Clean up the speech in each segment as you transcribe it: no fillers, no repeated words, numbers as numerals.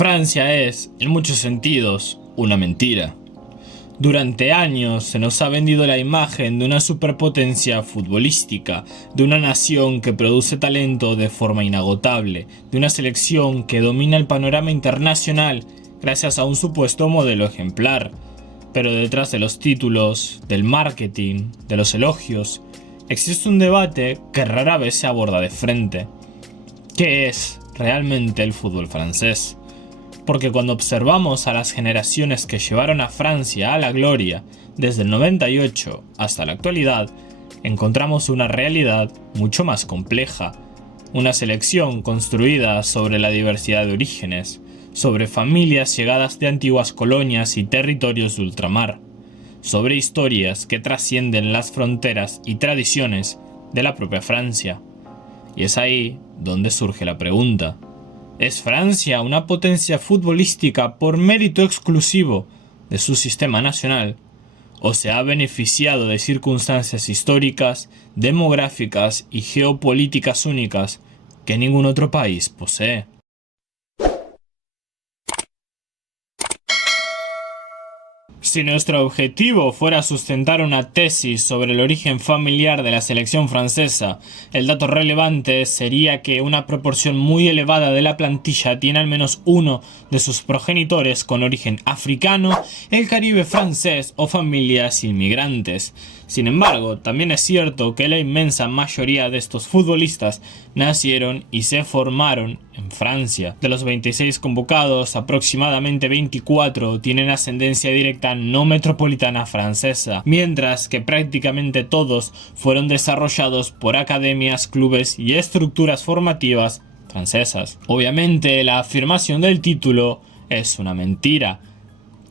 Francia es, en muchos sentidos, una mentira. Durante años se nos ha vendido la imagen de una superpotencia futbolística, de una nación que produce talento de forma inagotable, de una selección que domina el panorama internacional gracias a un supuesto modelo ejemplar. Pero detrás de los títulos, del marketing, de los elogios, existe un debate que rara vez se aborda de frente. ¿Qué es realmente el fútbol francés? Porque cuando observamos a las generaciones que llevaron a Francia a la gloria desde el 98 hasta la actualidad, encontramos una realidad mucho más compleja. Una selección construida sobre la diversidad de orígenes, sobre familias llegadas de antiguas colonias y territorios de ultramar, sobre historias que trascienden las fronteras y tradiciones de la propia Francia. Y es ahí donde surge la pregunta: ¿es Francia una potencia futbolística por mérito exclusivo de su sistema nacional? ¿O se ha beneficiado de circunstancias históricas, demográficas y geopolíticas únicas que ningún otro país posee? Si nuestro objetivo fuera sustentar una tesis sobre el origen familiar de la selección francesa, el dato relevante sería que una proporción muy elevada de la plantilla tiene al menos uno de sus progenitores con origen africano, el Caribe francés o familias inmigrantes. Sin embargo, también es cierto que la inmensa mayoría de estos futbolistas nacieron y se formaron en Francia. De los 26 convocados, aproximadamente 24 tienen ascendencia directa no metropolitana francesa, mientras que prácticamente todos fueron desarrollados por academias, clubes y estructuras formativas francesas. Obviamente, la afirmación del título es una mentira,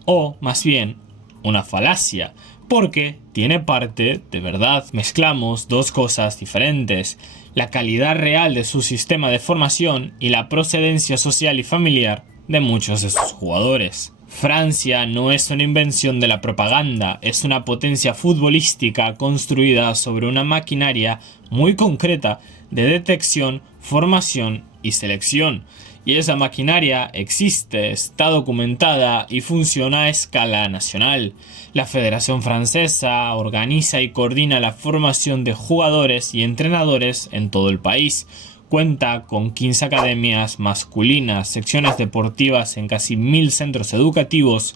o más bien, una falacia, porque tiene parte de verdad. Mezclamos dos cosas diferentes: la calidad real de su sistema de formación y la procedencia social y familiar de muchos de sus jugadores. Francia no es una invención de la propaganda, es una potencia futbolística construida sobre una maquinaria muy concreta de detección, formación y selección. Y esa maquinaria existe, está documentada y funciona a escala nacional. La Federación Francesa organiza y coordina la formación de jugadores y entrenadores en todo el país. Cuenta con 15 academias masculinas, secciones deportivas en casi 1000 centros educativos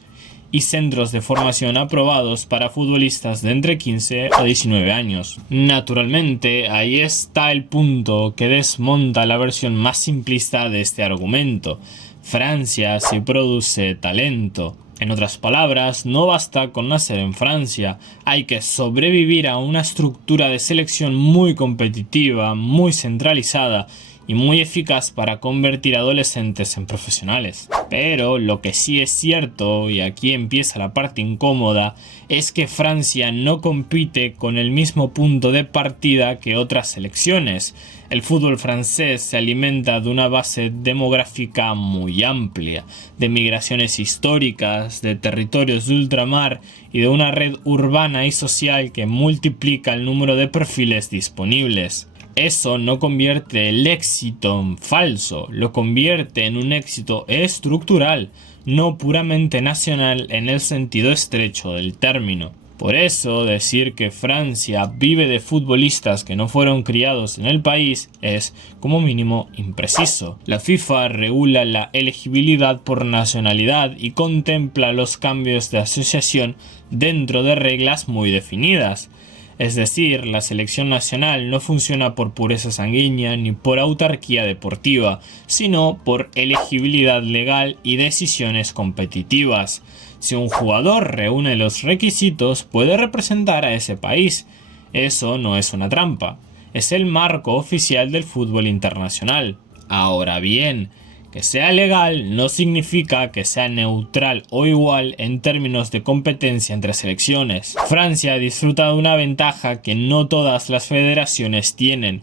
y centros de formación aprobados para futbolistas de entre 15 a 19 años. Naturalmente, ahí está el punto que desmonta la versión más simplista de este argumento. Francia sí produce talento. En otras palabras, no basta con nacer en Francia, hay que sobrevivir a una estructura de selección muy competitiva, muy centralizada y muy eficaz para convertir adolescentes en profesionales. Pero lo que sí es cierto, y aquí empieza la parte incómoda, es que Francia no compite con el mismo punto de partida que otras selecciones. El fútbol francés se alimenta de una base demográfica muy amplia, de migraciones históricas, de territorios de ultramar y de una red urbana y social que multiplica el número de perfiles disponibles. Eso no convierte el éxito en falso, lo convierte en un éxito estructural, no puramente nacional en el sentido estrecho del término. Por eso, decir que Francia vive de futbolistas que no fueron criados en el país es, como mínimo, impreciso. La FIFA regula la elegibilidad por nacionalidad y contempla los cambios de asociación dentro de reglas muy definidas. Es decir, la selección nacional no funciona por pureza sanguínea ni por autarquía deportiva, sino por elegibilidad legal y decisiones competitivas. Si un jugador reúne los requisitos, puede representar a ese país. Eso no es una trampa, es el marco oficial del fútbol internacional. Ahora bien, que sea legal no significa que sea neutral o igual en términos de competencia entre selecciones. Francia disfruta de una ventaja que no todas las federaciones tienen: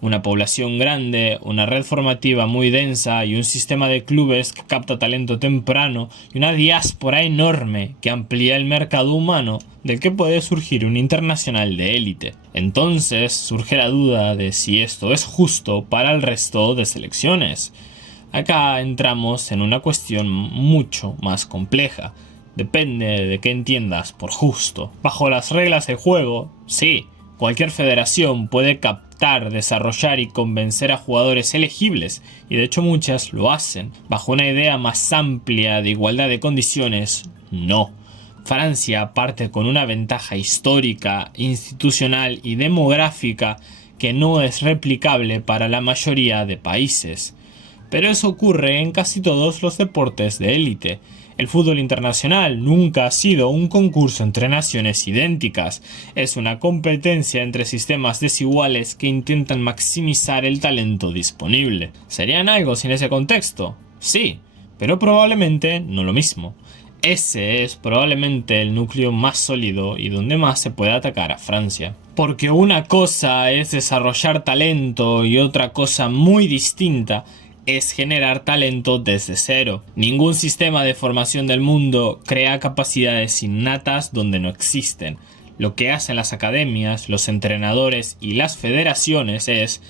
una población grande, una red formativa muy densa y un sistema de clubes que capta talento temprano y una diáspora enorme que amplía el mercado humano del que puede surgir un internacional de élite. Entonces surge la duda de si esto es justo para el resto de selecciones. Acá entramos en una cuestión mucho más compleja. Depende de qué entiendas por justo. Bajo las reglas del juego, sí, cualquier federación puede captar, desarrollar y convencer a jugadores elegibles, y de hecho muchas lo hacen. Bajo una idea más amplia de igualdad de condiciones, no. Francia parte con una ventaja histórica, institucional y demográfica que no es replicable para la mayoría de países. Pero eso ocurre en casi todos los deportes de élite. El fútbol internacional nunca ha sido un concurso entre naciones idénticas, es una competencia entre sistemas desiguales que intentan maximizar el talento disponible. ¿Serían algo sin ese contexto? Sí, pero probablemente no lo mismo. Ese es probablemente el núcleo más sólido y donde más se puede atacar a Francia. Porque una cosa es desarrollar talento y otra cosa muy distinta es generar talento desde cero. Ningún sistema de formación del mundo crea capacidades innatas donde no existen. Lo que hacen las academias, los entrenadores y las federaciones es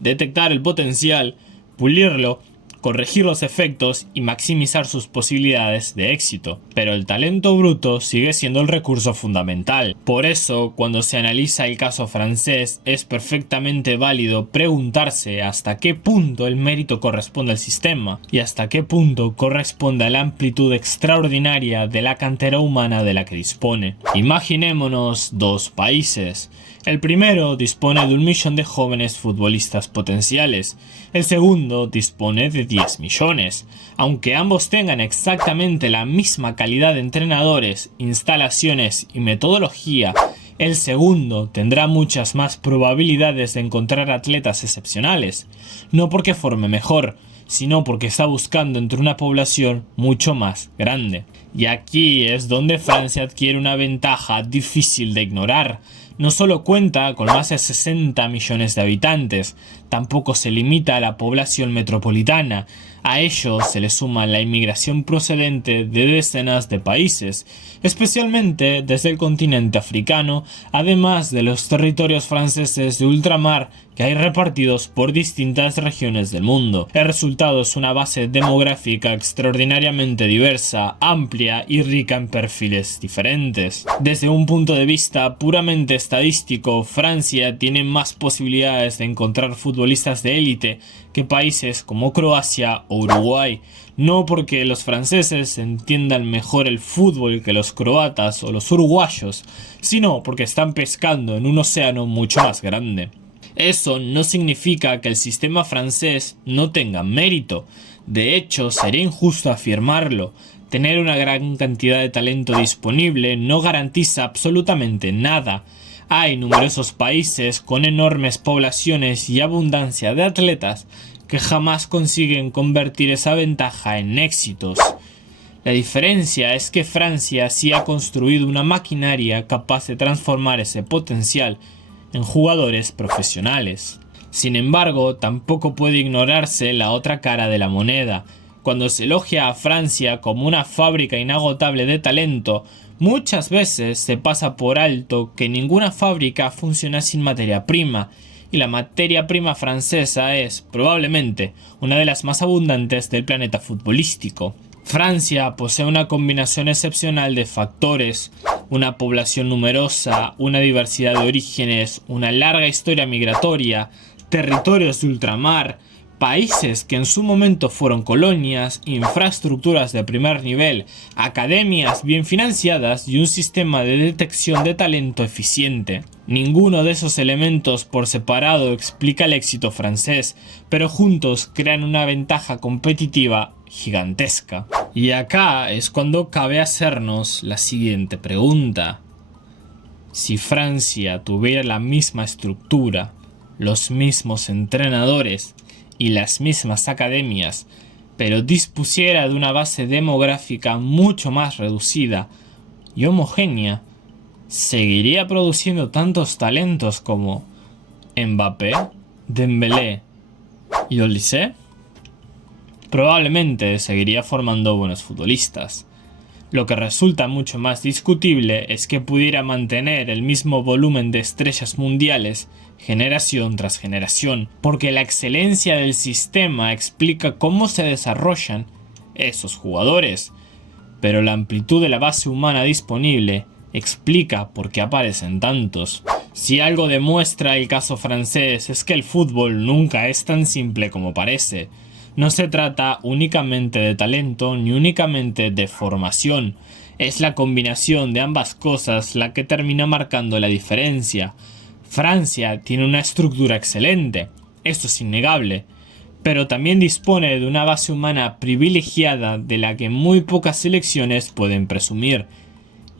detectar el potencial, pulirlo, corregir los efectos y maximizar sus posibilidades de éxito. Pero el talento bruto sigue siendo el recurso fundamental. Por eso, cuando se analiza el caso francés, es perfectamente válido preguntarse hasta qué punto el mérito corresponde al sistema y hasta qué punto corresponde a la amplitud extraordinaria de la cantera humana de la que dispone. Imaginémonos dos países. El primero dispone de 1 millón de jóvenes futbolistas potenciales, el segundo dispone de 10 millones. Aunque ambos tengan exactamente la misma calidad de entrenadores, instalaciones y metodología, el segundo tendrá muchas más probabilidades de encontrar atletas excepcionales, no porque forme mejor, sino porque está buscando entre una población mucho más grande. Y aquí es donde Francia adquiere una ventaja difícil de ignorar. No solo cuenta con más de 60 millones de habitantes, tampoco se limita a la población metropolitana. A ello se le suma la inmigración procedente de decenas de países, especialmente desde el continente africano, además de los territorios franceses de ultramar que hay repartidos por distintas regiones del mundo. El resultado es una base demográfica extraordinariamente diversa, amplia y rica en perfiles diferentes. Desde un punto de vista puramente estadístico, Francia tiene más posibilidades de encontrar futbolistas de élite que países como Croacia o Uruguay, no porque los franceses entiendan mejor el fútbol que los croatas o los uruguayos, sino porque están pescando en un océano mucho más grande. Eso no significa que el sistema francés no tenga mérito. De hecho, sería injusto afirmarlo. Tener una gran cantidad de talento disponible no garantiza absolutamente nada. Hay numerosos países con enormes poblaciones y abundancia de atletas que jamás consiguen convertir esa ventaja en éxitos. La diferencia es que Francia sí ha construido una maquinaria capaz de transformar ese potencial en jugadores profesionales. Sin embargo, tampoco puede ignorarse la otra cara de la moneda. Cuando se elogia a Francia como una fábrica inagotable de talento, muchas veces se pasa por alto que ninguna fábrica funciona sin materia prima, y la materia prima francesa es, probablemente, una de las más abundantes del planeta futbolístico. Francia posee una combinación excepcional de factores: una población numerosa, una diversidad de orígenes, una larga historia migratoria, territorios de ultramar, países que en su momento fueron colonias, infraestructuras de primer nivel, academias bien financiadas y un sistema de detección de talento eficiente. Ninguno de esos elementos por separado explica el éxito francés, pero juntos crean una ventaja competitiva gigantesca. Y acá es cuando cabe hacernos la siguiente pregunta. Si Francia tuviera la misma estructura, los mismos entrenadores y las mismas academias, pero dispusiera de una base demográfica mucho más reducida y homogénea, ¿seguiría produciendo tantos talentos como Mbappé, Dembélé y Olise? Probablemente seguiría formando buenos futbolistas, Lo que resulta mucho más discutible es que pudiera mantener el mismo volumen de estrellas mundiales generación tras generación, porque la excelencia del sistema explica cómo se desarrollan esos jugadores, pero la amplitud de la base humana disponible explica por qué aparecen tantos. Si algo demuestra el caso francés es que el fútbol nunca es tan simple como parece. No se trata únicamente de talento ni únicamente de formación, es la combinación de ambas cosas la que termina marcando la diferencia. Francia tiene una estructura excelente, esto es innegable, pero también dispone de una base humana privilegiada de la que muy pocas selecciones pueden presumir.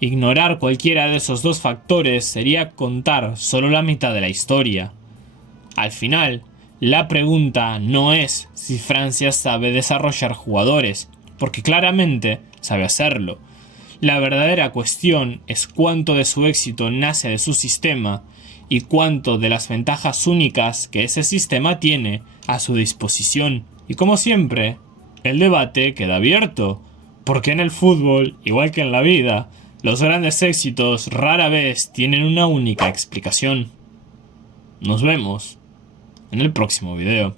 Ignorar cualquiera de esos dos factores sería contar solo la mitad de la historia. Al final, la pregunta no es si Francia sabe desarrollar jugadores, porque claramente sabe hacerlo. La verdadera cuestión es cuánto de su éxito nace de su sistema y cuánto de las ventajas únicas que ese sistema tiene a su disposición. Y como siempre, el debate queda abierto, porque en el fútbol, igual que en la vida, los grandes éxitos rara vez tienen una única explicación. Nos vemos en el próximo video.